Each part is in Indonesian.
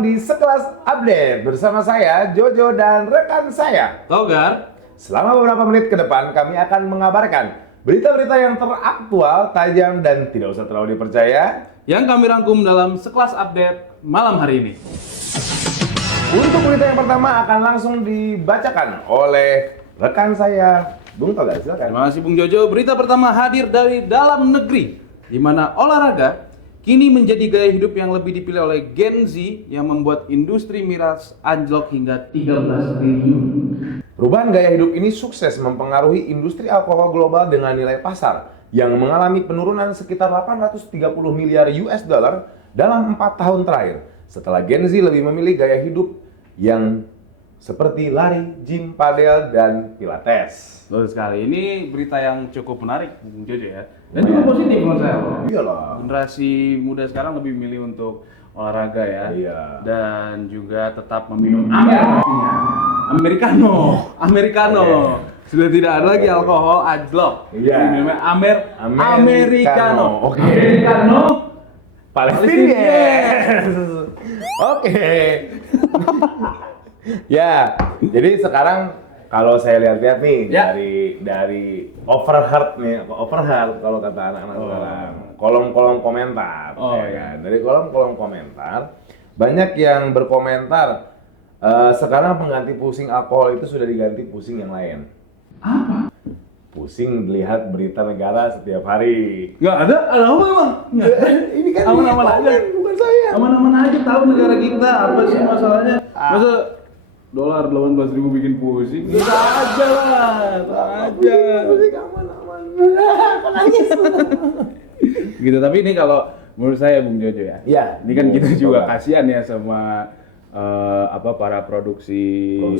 datang di Sekelas Update bersama saya, Jojo, dan rekan saya, Togar. Selama beberapa menit ke depan, kami akan mengabarkan berita-berita yang teraktual, tajam, dan tidak usah terlalu dipercaya Yang kami rangkum dalam Sekelas Update malam hari ini. Untuk berita yang pertama akan langsung dibacakan oleh rekan saya, Bung Togar. Silakan. Terima kasih Bung Jojo. Berita pertama hadir dari dalam negeri, di mana olahraga kini menjadi gaya hidup yang lebih dipilih oleh Gen Z yang membuat industri miras anjlok hingga 13 triliun. Perubahan gaya hidup ini sukses mempengaruhi industri alkohol global dengan nilai pasar yang mengalami penurunan sekitar 830 miliar US dollar dalam 4 tahun terakhir. Setelah Gen Z lebih memilih gaya hidup yang seperti lari, gym, padel, dan pilates. Betul sekali. Ini berita yang cukup menarik Bung Jojo ya. Dan juga positif menurut saya. Iyalah. Generasi muda sekarang lebih memilih untuk olahraga ya. Iya. Dan juga tetap meminum Americano. Sudah tidak ada lagi alkohol anjlok. Iya. Minumnya Americano. Oke. Americano Palestinian. Oke. Ya, jadi sekarang kalau saya lihat-lihat nih Ya. dari overheard kalau kata anak-anak sekarang, kolom-kolom komentar, ya iya. kan? Dari kolom-kolom komentar banyak yang berkomentar sekarang pengganti pusing alkohol itu sudah diganti pusing yang lain. Apa? Pusing melihat berita negara setiap hari. Nggak ada apa emang? Ini kan Aman-aman di aja. komen, bukan saya. Aman-aman aja, tahu negara kita apa sih masalahnya? Masa dolar 18.000 bikin pusing? Bisa aja lah, tenang aja. Pusing aman-aman. Gitu, tapi ini kalau menurut saya Bung Jojo ya. Iya. Ini kan kita juga Betul. kasihan ya sama para produsen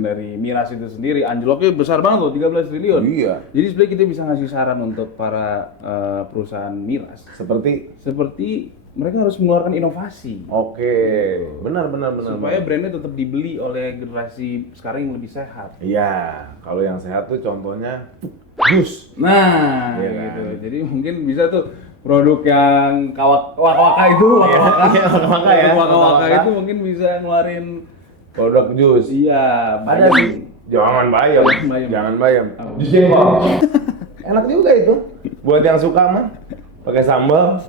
dari miras itu sendiri. Anjloknya besar banget loh, 13 triliun. Iya. Jadi sebenarnya kita bisa ngasih saran untuk para perusahaan miras. Seperti mereka harus mengeluarkan inovasi. Oke, benar. Supaya brandnya tetap dibeli oleh generasi sekarang yang lebih sehat. Iya, kalau yang sehat tuh contohnya jus. Nah, Iya gitu. kan? Jadi mungkin bisa tuh produk yang waka-waka itu, waka-waka itu mungkin bisa ngeluarin Produk jus. iya, Ada bayam. sih. Jangan bayam. Bayam. Jangan bayam. Oh. Jus jengkol. Enak juga itu. Buat yang suka mah pakai sambal.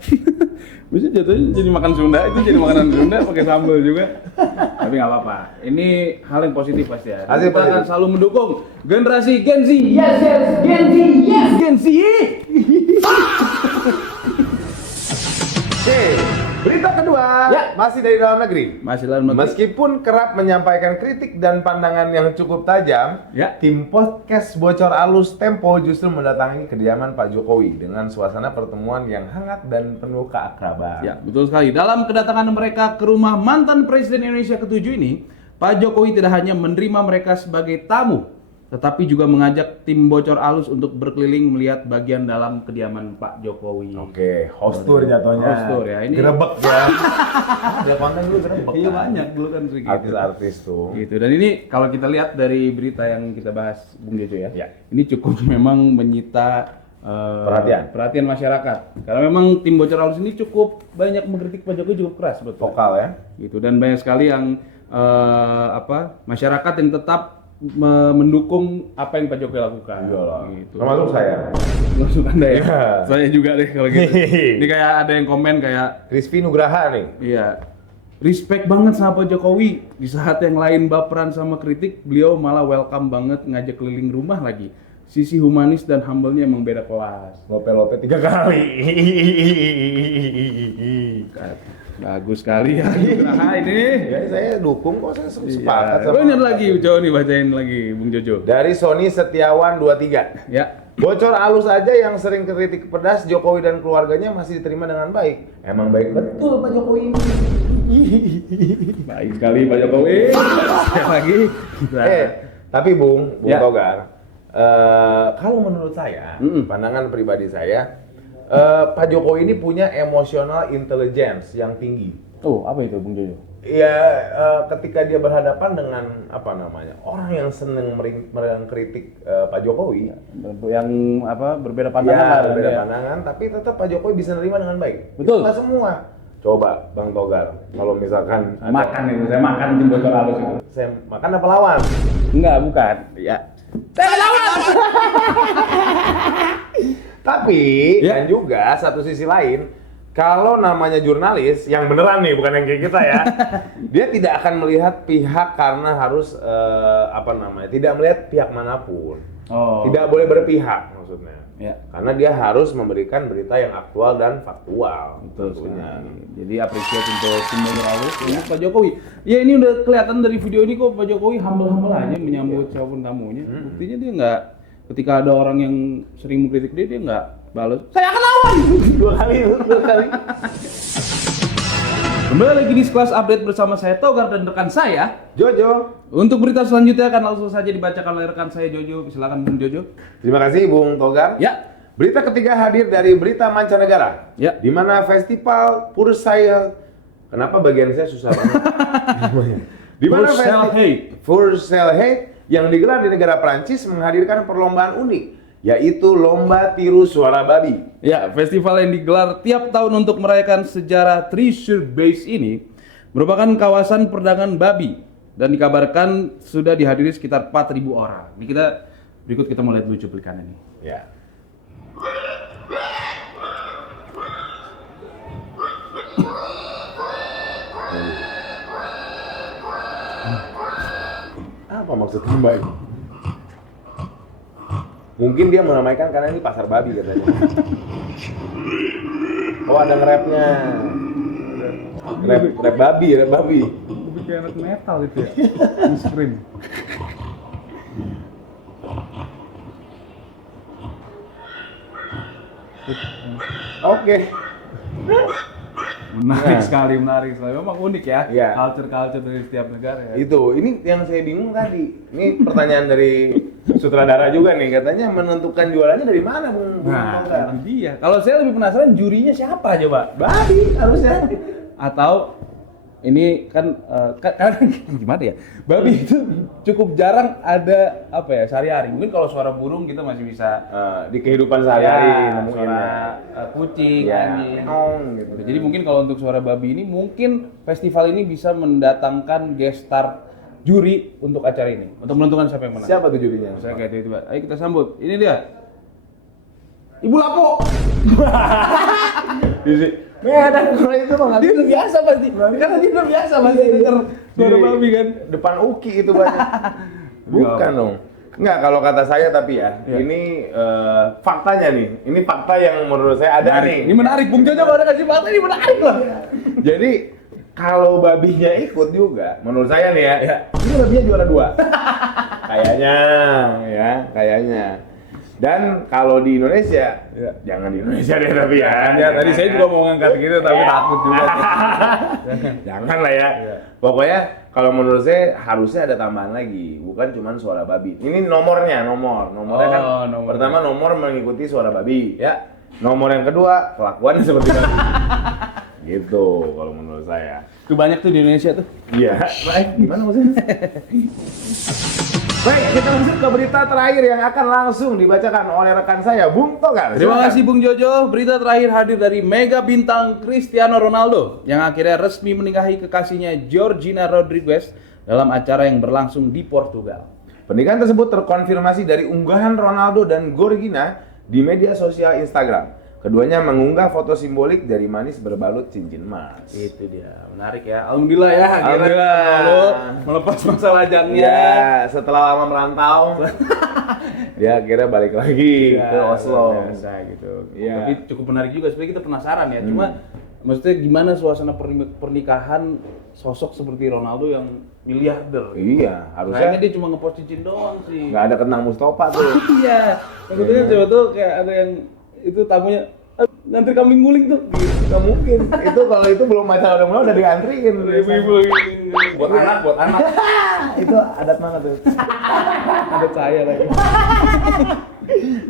Bisa jatuhnya jadi makan Sunda, itu jadi makanan Sunda pakai sambal juga. Tapi nggak apa-apa. Ini hal yang positif pasti ya. Positif. Kita akan selalu mendukung generasi Gen Z. Yes, Gen Z. Yes, Gen Z. Oke, berita kedua Ya. masih dari dalam negeri. Masih dalam negeri. Meskipun kerap menyampaikan kritik dan pandangan yang cukup tajam, Ya. tim podcast Bocor Alus Tempo justru mendatangi kediaman Pak Jokowi dengan suasana pertemuan yang hangat dan penuh keakraban. Ya, betul sekali. Dalam kedatangan mereka ke rumah mantan Presiden Indonesia ke-7 ini, Pak Jokowi tidak hanya menerima mereka sebagai tamu, tetapi juga mengajak tim Bocor Alus untuk berkeliling melihat bagian dalam kediaman Pak Jokowi. Oke, host tour jatuhnya. Host tour ya, ini- Gerebek ya. Ada konten dulu gerebek. Iya kan? banyak dulu kan segitu. Artis-artis tuh. Gitu. Dan ini kalau kita lihat dari berita yang kita bahas Bung Jojo ya, Ya. ini cukup memang menyita perhatian masyarakat. Karena memang tim Bocor Alus ini cukup banyak mengkritik Pak Jokowi cukup keras betul. Vokal ya. Gitu, dan banyak sekali yang masyarakat yang tetap mendukung apa yang Pak Jokowi lakukan. Iyalah. Gitu. Termasuk saya. Termasuk Anda ya. Iya. Saya juga deh kalau gitu. Ini kayak ada yang komen kayak, Rizky Nugraha nih. iya, respect banget sama Pak Jokowi. Di saat yang lain baperan sama kritik, beliau malah welcome banget ngajak keliling rumah lagi. Sisi humanis dan humble-nya emang beda kelas. Lope-lope 3 kali. Bagus sekali ya Nugraha ini. Ya, saya dukung kok, saya sepakat Iya. Oh, ini ada lagi, coba nih bacain lagi Bung Jojo. Dari Sony Setiawan 23. Ya. Bocor Alus aja yang sering kritik pedas Jokowi dan keluarganya masih diterima dengan baik. Emang baik betul Pak Jokowi ini. Baik sekali Pak Jokowi. Sekali lagi. Nah, Tapi Bung Ya. Togar, kalau menurut saya, pandangan pribadi saya, Pak Jokowi ini punya emotional intelligence yang tinggi. oh, apa itu Bung Jojo? Ya, ketika dia berhadapan dengan orang yang seneng mengkritik Pak Jokowi, Yang berbeda pandangan ya lah, berbeda ya. pandangan, tapi tetap Pak Jokowi bisa nerima dengan baik. Betul. Itu nggak semua. Coba Bang Togar, kalau misalkan Makan itu, saya makan tim bocor halus itu. saya makan apa lawan? Enggak, bukan. Ya. Saya lawan. Tapi Ya. dan juga satu sisi lain, kalau namanya jurnalis yang beneran nih, bukan yang kayak kita ya, dia tidak akan melihat pihak karena harus tidak melihat pihak manapun. Oh. Tidak boleh berpihak maksudnya. Ya. Karena dia harus memberikan berita yang aktual dan faktual. Betul tentunya. sekali. Jadi apresiasi untuk tim bocor halus untuk Pak Jokowi. Ya ini udah kelihatan dari video ini kok Pak Jokowi humble-humble aja menyambut siapapun tamunya. Buktinya dia nggak, ketika ada orang yang sering mengkritik dia nggak balas. Saya akan lawan. Dua kali. Kembali lagi di Sekelas Update bersama saya Togar dan rekan saya. Jojo. Untuk berita selanjutnya akan langsung saja dibacakan oleh rekan saya Jojo. Silakan Bung Jojo. Terima kasih Bung Togar. Ya. Berita ketiga hadir dari berita mancanegara. Ya. Di mana festival Pursail. Kenapa bagian saya susah banget? Di mana Pursail yang digelar di negara Prancis menghadirkan perlombaan unik, yaitu lomba tiru suara babi. Ya, festival yang digelar tiap tahun untuk merayakan sejarah Treasure Base ini merupakan kawasan perdagangan babi dan dikabarkan sudah dihadiri sekitar 4.000 orang. Ini berikut kita mau lihat dulu cuplikan ini. Ya. Apa maksudnya babi? Mungkin dia meramaikan karena ini pasar babi katanya. Oh ada nge-rapnya. Rap babi. Lebih kayak anak metal itu ya. Scream. Oke. Menarik sekali. Memang unik ya. Iya. Culture dari setiap negara ya. Itu, ini yang saya bingung tadi. Ini pertanyaan dari sutradara juga nih, katanya menentukan jualannya dari mana, Bung Togar? Nah, itu dia. Kalau saya lebih penasaran jurinya siapa coba? Babi harusnya. Atau ini kan karena gimana ya, babi itu cukup jarang ada apa ya sehari-hari. Mungkin kalau suara burung kita masih bisa Di kehidupan sehari-hari nemuin suara ya. kucing, Ya, anjing. gitu. Jadi mungkin kalau untuk suara babi ini mungkin festival ini bisa mendatangkan guest star juri untuk acara ini untuk menentukan siapa yang menang. Siapa tuh jurinya? Saya kayak tiba-tiba. Ayo kita sambut. Ini dia. Ibu Lapo. Medan kalau itu mah Dia udah biasa pasti. Karena dia udah biasa pasti denger suara babi kan. Depan Uki itu banyak. Bukan dong. Enggak, kalau kata saya tapi ya, ini faktanya nih. Ini fakta yang menurut saya ada nih. Ini menarik, Bung Jojo kalau ada kasih fakta ini menarik loh. Jadi kalau babinya ikut juga, menurut saya nih ya, ini babinya juara 2. Kayaknya. Dan kalau di Indonesia, jangan di Indonesia deh tapi ya. Ya, tadi saya juga mau ngangkat gitu tapi takut juga. Jangan lah ya. Pokoknya kalau menurut saya harusnya ada tambahan lagi, bukan cuma suara babi. Ini nomornya kan. Nomor. Pertama nomor mengikuti suara babi, ya. Nomor yang kedua kelakuannya seperti babi. Gitu kalau menurut saya. Itu banyak tuh di Indonesia tuh. Iya. Baik, gimana maksudnya? Baik, kita masuk ke berita terakhir yang akan langsung dibacakan oleh rekan saya, Bung Togar. Terima kasih Bung Jojo. Berita terakhir hadir dari mega bintang Cristiano Ronaldo yang akhirnya resmi menikahi kekasihnya Georgina Rodriguez dalam acara yang berlangsung di Portugal. Pernikahan tersebut terkonfirmasi dari unggahan Ronaldo dan Georgina di media sosial Instagram. Keduanya mengunggah foto simbolik dari manis berbalut cincin emas. Itu dia, menarik ya. Alhamdulillah ya, akhirnya Alhamdulillah. Ronaldo melepas masa lajangnya. Ya, setelah lama merantau, dia akhirnya balik lagi ke Oslo. Biasa gitu. Iya. Tapi cukup menarik juga. Sebenarnya kita penasaran ya. Cuma maksudnya gimana suasana pernikahan sosok seperti Ronaldo yang miliarder? Iya, Kayaknya harusnya dia cuma ngepost cincin doang sih. nggak ada kentang Mustafa tuh. Iya. Maksudnya coba tuh kayak ada yang itu tamunya ngantri kambing guling tuh. Nggak mungkin. Itu kalau itu belum acara udah mulai udah diantriin. Ibu-ibu buat anak. Itu adat mana tuh? ada saya lagi.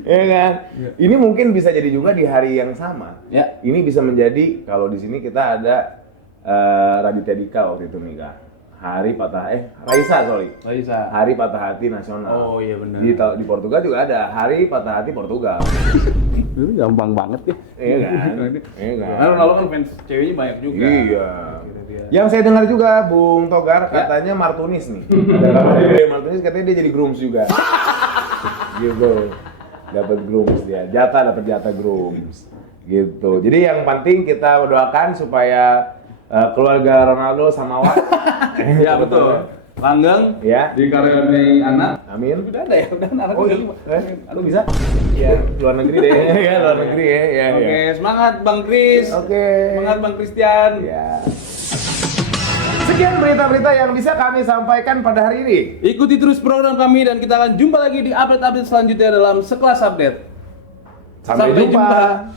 Iya kan? Ini mungkin bisa jadi juga di hari yang sama. Ya. Ini bisa menjadi kalau di sini kita ada Raditya Dika waktu itu nikah. Hari Patah Raisa. Hari Patah Hati Nasional. Oh iya benar. Di Portugal juga ada Hari Patah Hati Portugal. Itu gampang banget ya. Iya kan? Iya kan? Karena Ronaldo kan fans ceweknya banyak juga. Iya. Kira-kira. Yang saya dengar juga Bung Togar katanya Martunis nih. Martunis katanya dia jadi grooms juga. Gitu. Dapat grooms dia. Dapat jatah grooms. Gitu. Jadi yang penting kita doakan supaya keluarga Ronaldo sama Wak. Ya betul. Langgeng Ya. dikaruniai anak. Amin. Udah ada ya, udah anak. Oh iya. Lu bisa? Iya, luar negeri deh. Ya, luar negeri ya. Ya, Oke, ya. semangat Bang Kris. Oke. Semangat Bang Christian. Ya. Sekian berita-berita yang bisa kami sampaikan pada hari ini. Ikuti terus program kami dan kita akan jumpa lagi di update-update selanjutnya dalam Sekelas Update. Sampai jumpa.